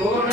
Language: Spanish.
por